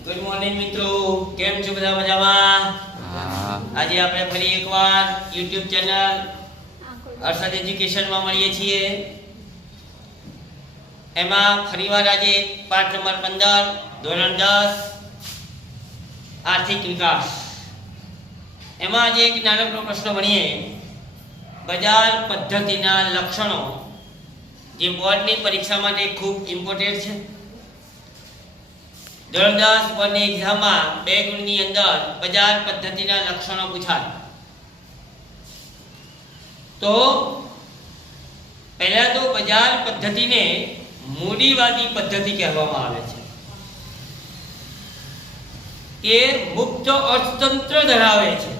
Good morning મિત્રો, કેમ છો બધા? મજામાં? આજે આપણે ફરી એકવાર YouTube ચેનલ અર્ષદ એજ્યુકેશનમાં મળીએ છીએ. એમાં ફરીવાર આજે પાઠ નંબર 15 ધોરણ 10 આર્થિક વિકાસ. એમાં આજે એક નાનકડો પ્રશ્ન ભણીએ. બજાર પદ્ધતિના લક્ષણો, જે બોર્ડની પરીક્ષા માટે ખૂબ ઇમ્પોર્ટન્ટ છે. ધોરણ 10 બોર્ડની એક્ઝામમાં 2 ગુણની અંદર બજાર પદ્ધતિના લક્ષણો પૂછાય. તો પહેલા તો બજાર પદ્ધતિને મૂડીવાદી પદ્ધતિ કહેવામાં આવે છે. એ મુક્ત અર્થતંત્ર ધરાવે છે.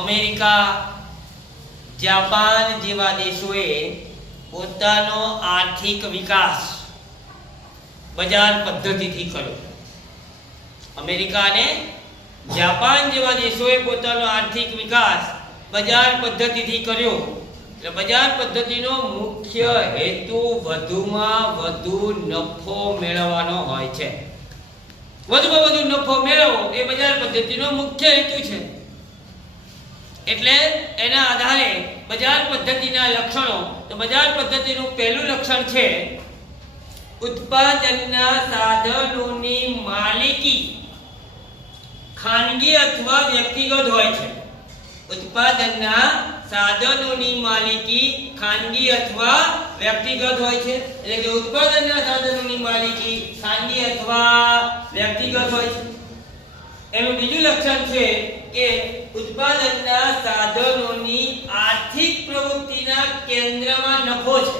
અમેરિકા, જાપાન જેવા દેશોએ પોતાનો આર્થિક વિકાસ બજાર પદ્ધતિથી કર્યો. અમેરિકા અને જાપાન જેવા દેશોએ પોતાનો આર્થિક વિકાસ બજાર પદ્ધતિથી કર્યો. એટલે બજાર પદ્ધતિનો મુખ્ય હેતુ વધુમાં વધુ નફો મેળવવાનો હોય છે. વધુમાં વધુ નફો મેળવવો એ બજાર પદ્ધતિનો મુખ્ય હેતુ છે. એટલે એના આધારે બજાર પદ્ધતિના લક્ષણો. તો બજાર પદ્ધતિનું પહેલું લક્ષણ છે ઉત્પાદનના સાધનોની માલિકી ખાનગી અથવા વ્યક્તિગત હોય છે. ઉત્પાદનના સાધનોની માલિકી ખાનગી અથવા વ્યક્તિગત હોય છે. એટલે કે ઉત્પાદનના સાધનોની માલિકી ખાનગી અથવા વ્યક્તિગત હોય છે. એનું બીજું લક્ષણ છે કે ઉત્પાદનના સાધનોની આર્થિક પ્રવૃત્તિના કેન્દ્રમાં નફો છે.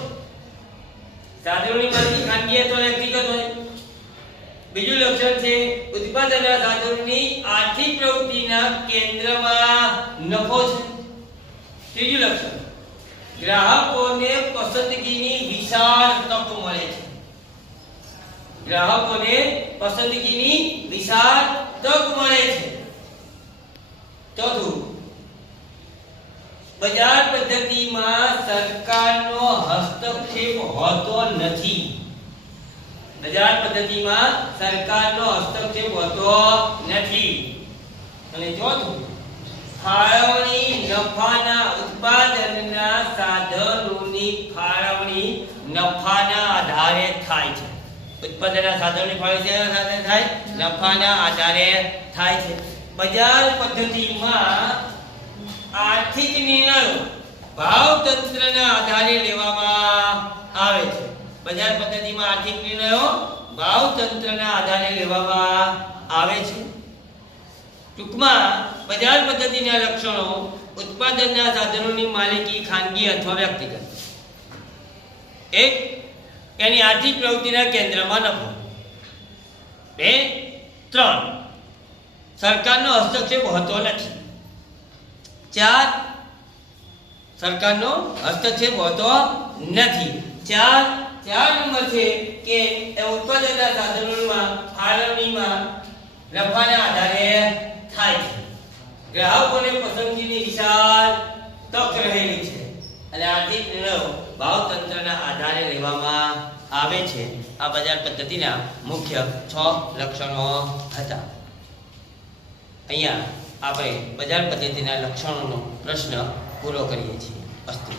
સાધનોની માલિકી ખાનગી અથવા વ્યક્તિગત હોય. બીજું લક્ષણ છે ઉત્પાદનના સાધનોની આર્થિક પ્રવૃત્તિના કેન્દ્રમાં નફો છે. ત્રીજું લક્ષણ ગ્રાહકોને પસંદગીની વિશાળ તક મળે છે. ગ્રાહકોને પસંદગીની વિશાળ તક મળે છે. ચોથું, બજાર પદ્ધતિમાં સરકારનો હસ્તક્ષેપ હોતો નથી. બજાર પદ્ધતિમાં સરકારનો હસ્તક્ષેપ હોતો નથી. અને ચોથું, ફાળવણી નફાના ઉત્પાદનના સાધનોની ફાળવણી નફાના આધારે થાય છે. ઉત્પાદનના સાધનોની ફાળવણી સાથે થાય, નફાના આધારે થાય છે. બજાર પદ્ધતિમાં આર્થિક નિર્ણયો ભાવતંત્રના આધારે લેવામાં આવે છે. બજાર પદ્ધતિમાં આર્થિક નિર્ણયો ભાવતંત્રના આધારે લેવામાં આવે છે. ટૂંકમાં બજાર પદ્ધતિના લક્ષણો ઉત્પાદનના સાધનોની માલિકી ખાનગી અથવા વ્યક્તિગત. એક, એની આર્થિક પ્રવૃત્તિના કેન્દ્રમાં નફો. 2, 3, સરકારનો હસ્તક્ષેપ હોતો નથી. 4, સરકારનો હસ્તક્ષેપ હોતો નથી. 4 નંબર છે કે ઉત્પાદનના સાધનોમાં ફાળવણીમાં નફાના આધારે થાય છે. ગ્રાહકોને પસંદગીની વિશાળ તક રહેલી છે. અને આર્થિક નિર્ણયો ભાવતંત્રના આધારે લેવામાં આવે છે. આ બજાર પદ્ધતિના મુખ્ય 6 લક્ષણો હતા. અહીંયા આપણે બજાર પદ્ધતિના લક્ષણોનો પ્રશ્ન પૂરો કરીએ છીએ. અસ્તુ.